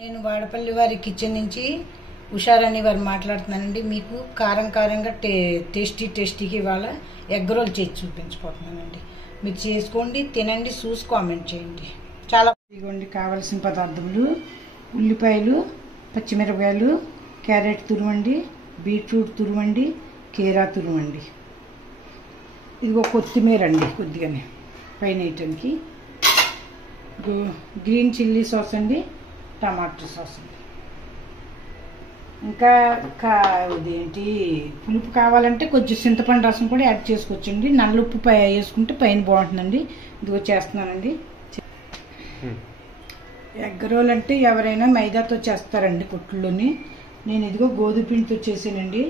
నేను వాడపల్లి వారి కిచెన్ నుంచి ఉషారాణి వారు మాట్లాడుతున్నానండి. మీకు కారంగా టేస్టీకి ఇవాళ ఎగ్ రోల్ చేసి చూపించబోతున్నానండి. మీరు చేసుకోండి, తినండి, చూసి కామెంట్ చేయండి. చాలా ఇదిగోండి కావాల్సిన పదార్థములు: ఉల్లిపాయలు, పచ్చిమిరపకాయలు, క్యారెట్ తురుమండి, బీట్రూట్ తురుమండి, కీరా తురుమండి, ఇదిగో కొత్తిమీర అండి కొద్దిగానే పైన వేయటానికి, గ్రీన్ చిల్లీ సాస్ అండి, టమాటో సాస్ అండి. ఇంకా ఇదేంటి పులుపు కావాలంటే కొంచెం చింతపండు రసం కూడా యాడ్ చేసుకోవచ్చండి. నల్ల ఉప్పు వేసుకుంటే పైన బాగుంటుందండి. ఇదిగో చేస్తున్నానండి. ఎగ్ రోల్ అంటే ఎవరైనా మైదాతో చేస్తారండి కొట్టుల్లోని. నేను ఇదిగో గోధుమ పిండితో చేసానండి.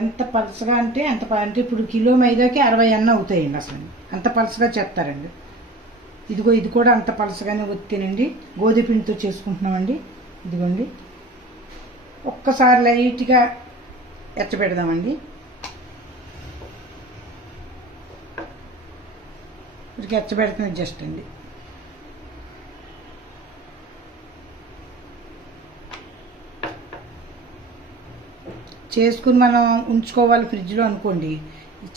ఎంత పలసగా అంటే అంటే ఇప్పుడు కిలో మైదాకి 60 అన్న అవుతాయండి. అసలు అంత పలసగా చేస్తారండి. ఇదిగో ఇది కూడా అంత పలసగానే ఒత్తినండి. గోధుమ పిండితో చేసుకుంటున్నామండి. ఇదిగోండి ఒక్కసారి లైట్గా ఎచ్చబెడదామండి. ఇక్కడికి ఎచ్చబెడుతున్నది జస్ట్ అండి. చేసుకుని మనం ఉంచుకోవాలి ఫ్రిడ్జ్లో అనుకోండి.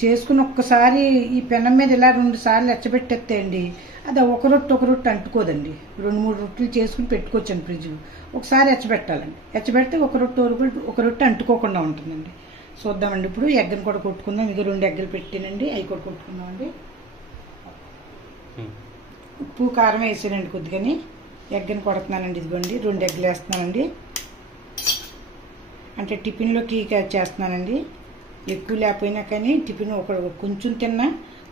చేసుకుని ఒక్కసారి ఈ పెనం మీద ఇలా 2 సార్లు ఎచ్చబెట్టేయండి. అది ఒక రొట్టె అంటుకోదండి. 2-3 రొట్టెలు చేసుకుని పెట్టుకోవచ్చండి ఫ్రిడ్జ్లో. ఒకసారి ఎచ్చబెట్టాలండి. ఎచ్చబెడితే ఒక రొట్టె అంటుకోకుండా ఉంటుందండి. చూద్దామండి. ఇప్పుడు ఎగ్ని కూడా కొట్టుకుందాం. ఇది 2 ఎగ్గులు పెట్టానండి. అవి కూడా కొట్టుకుందామండి. ఉప్పు కారం వేసానండి కొద్దిగాని. ఎగ్ని కొడుతున్నానండి. ఇదిగోండి 2 ఎగ్గులు వేస్తున్నానండి. అంటే టిఫిన్లోకి చేస్తున్నానండి. ఎక్కువ లేకపోయినా కానీ టిఫిన్ కొంచెం తిన్నా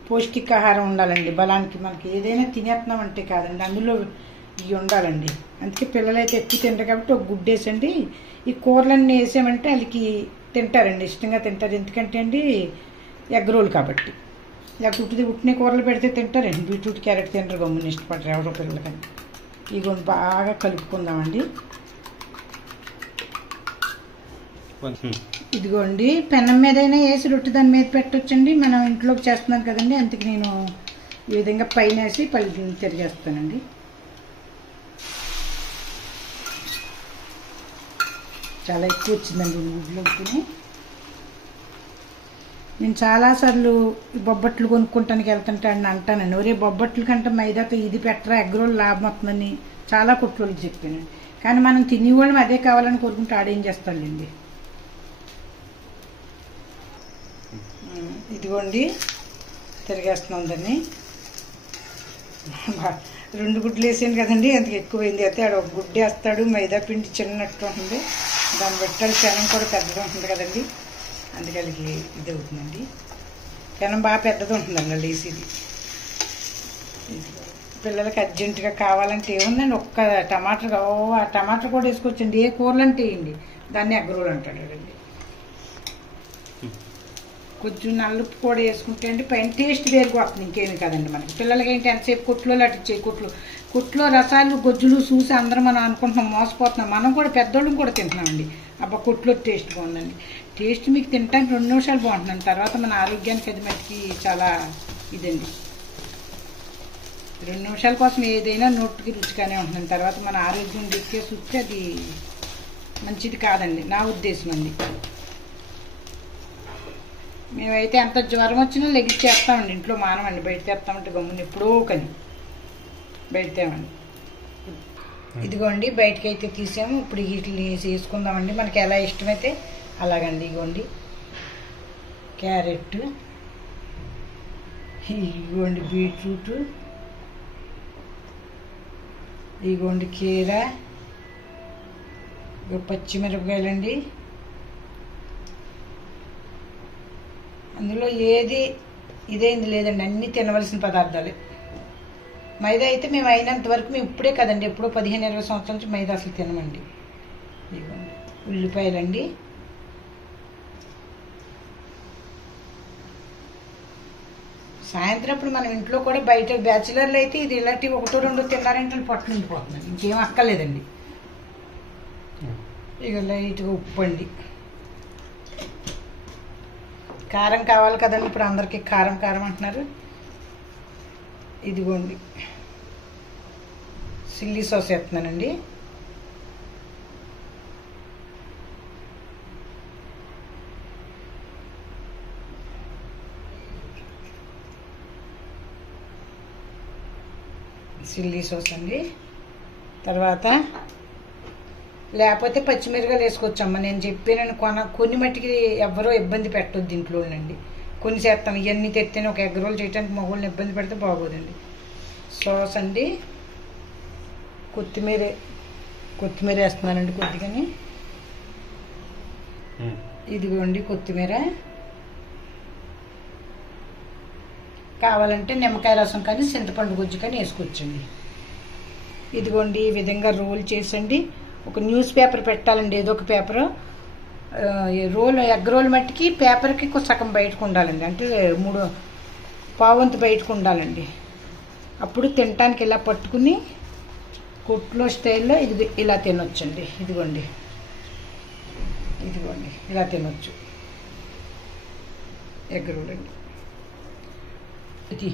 పౌష్టికాహారం ఉండాలండి. బలానికి మనకి ఏదైనా తినేస్తున్నామంటే కాదండి, అందులో ఇవి ఉండాలండి. అందుకే పిల్లలైతే ఎక్కువ తింటారు కాబట్టి ఒక గుడ్డు వేసండి. ఈ కూరలన్నీ వేసామంటే వాళ్ళకి తింటారండి, ఇష్టంగా తింటారు. ఎందుకంటే అండి ఎగ్ రోల్ కాబట్టి. లేకపోతే ఉట్టిన కూరలు పెడితే తింటారండి. బీట్రూట్ క్యారెట్ తింటారు, గమ్ముని ఇష్టపడరు ఎవరో పిల్లలకని. ఇవి బాగా కలుపుకుందామండి. ఇదిగోండి పెనం మీదైనా వేసి రొట్టె దాని మీద పెట్టొచ్చండి. మనం ఇంట్లోకి చేస్తున్నాం కదండి, అందుకే నేను ఈ విధంగా పైన వేసి పల్లి తిరిగేస్తానండి. చాలా ఎక్కువ వచ్చిందండి గుడ్లోకి. నేను చాలాసార్లు బొబ్బట్లు కొనుక్కుంటానికి వెళ్తుంటా అని అంటానండి. ఒరే బొబ్బట్లు కంటే మైదాతో ఇది పెట్టరా, ఎగ్ రోల్ లాభం వస్తుందని చాలా కొట్టుకోళ్ళకి చెప్పానండి. కానీ మనం తినేవాళ్ళం అదే కావాలని కోరుకుంటే ఆడేం చేస్తాడండి. ఇదిగోండి తిరిగేస్తున్నాం దాన్ని. 2 గుడ్లు వేసాను కదండి, అంతకు ఎక్కువైంది. అయితే ఆడ ఒక గుడ్డు వేస్తాడు. మైదా పిండి చిన్నట్టు ఉంటుంది, దాన్ని పెట్టాలి. పెనం కూడా పెద్దది ఉంటుంది కదండి, అందుకలికి ఇది అవుతుందండి. పెనం బాగా పెద్దది ఉంటుందండి వాళ్ళు వేసేది. పిల్లలకి అర్జెంటుగా కావాలంటే ఏముందండి, ఒక్క టమాటా ఆ టమాటా కూడా వేసుకోవచ్చండి. ఏ కూరలు అంటే వేయండి, దాన్ని ఎగ్ రోల్ అంటాడు కదండి. కొంచెం నల్లుప్పు కూడా వేసుకుంటే అండి పైన టేస్ట్ వేరుగా వస్తుంది. ఇంకేమి కదండి మనకి. పిల్లలకి ఏంటి ఎంతసేపు కొట్లో అటిచ్చే కొట్లో రసాలు గొజ్జులు చూసి అందరం మనం అనుకుంటున్నాం, మోసపోతున్నాం. మనం కూడా పెద్దోళ్ళం కూడా తింటున్నామండి. అబ్బా కొట్లో టేస్ట్ బాగుందండి. టేస్ట్ మీకు తినడానికి 2 నిమిషాలు బాగుంటుందండి. తర్వాత మన ఆరోగ్యానికి అది మటుకి చాలా ఇదండి. 2 నిమిషాల కోసం ఏదైనా నోటికి రుచిగానే ఉంటుందండి. తర్వాత మన ఆరోగ్యం దిక్కేసి వస్తే అది మంచిది కాదండి, నా ఉద్దేశం అండి. మేమైతే ఎంత జ్వరం వచ్చినా లెగిసి చేస్తామండి. ఇంట్లో మానమండి, బయట తెస్తామంటే గమ్ముని ఎప్పుడో కానీ బయట తేమండి. ఇదిగోండి బయటకి అయితే తీసాము. ఇప్పుడు వీటిని చేసుకుందామండి. మనకి ఎలా ఇష్టమైతే అలాగండి. ఇదిగోండి క్యారెట్, ఇదిగోండి బీట్రూట్, ఇదిగోండి కీరా, పచ్చిమిరపకాయలండి. అందులో ఏది ఇదేంది లేదండి, అన్నీ తినవలసిన పదార్థాలే. మైదా అయితే మేము అయినంత వరకు మేము ఇప్పుడే కదండి, ఎప్పుడో 15-20 సంవత్సరాల నుంచి మైదా అసలు తినమండి. ఇదిగోండి ఉల్లిపాయలండి, సాయంత్రం అప్పుడు మనం ఇంట్లో కూడా బయట బ్యాచులర్లు అయితే ఇది ఇలాంటి 1-2 తిన్నారంటే పొట్ట నిండిపోతుందండి, ఇంకేం అక్కర్లేదండి. ఇక లైట్గా ఉప్పు అండి. కారం కావాలి కదండి, ఇప్పుడు అందరికీ కారం అంటున్నారు. ఇదిగోండి చిల్లీ సాస్ వేస్తున్నానండి. చిల్లీ సాస్ అండి. తర్వాత లేకపోతే పచ్చిమిరకాయలు వేసుకోవచ్చమ్మా. నేను చెప్పానని కొన్ని మట్టికి ఎవరో ఇబ్బంది పెట్టొద్దు దీంట్లోనండి. కొన్ని చేస్తాను ఇవన్నీ తెత్తేనే ఒక ఎగ్ రోల్ చేయడానికి మగవాళ్ళని ఇబ్బంది పెడితే బాగోదండి. సాస్ అండి, కొత్తిమీర వేస్తున్నానండి కొద్దిగాని. ఇదిగోండి కొత్తిమీర. కావాలంటే నిమ్మకాయ రసం కానీ చింతపండు గుజ్జు కానీ వేసుకోవచ్చండి. ఇదిగోండి ఈ విధంగా రోల్ చేసండి. ఒక న్యూస్ పేపర్ పెట్టాలండి, ఏదో ఒక పేపరు. ఎగ్ రోల్ మట్టికి పేపర్కి సగం బయటకు ఉండాలండి, అంటే 3/4 బయటకు ఉండాలండి. అప్పుడు తినటానికి ఇలా పట్టుకుని కొట్లో స్టైల్లో ఇది ఇలా తినొచ్చండి. ఇదిగోండి ఇలా తినొచ్చు ఎగ్ రోల్ అండి. ఇది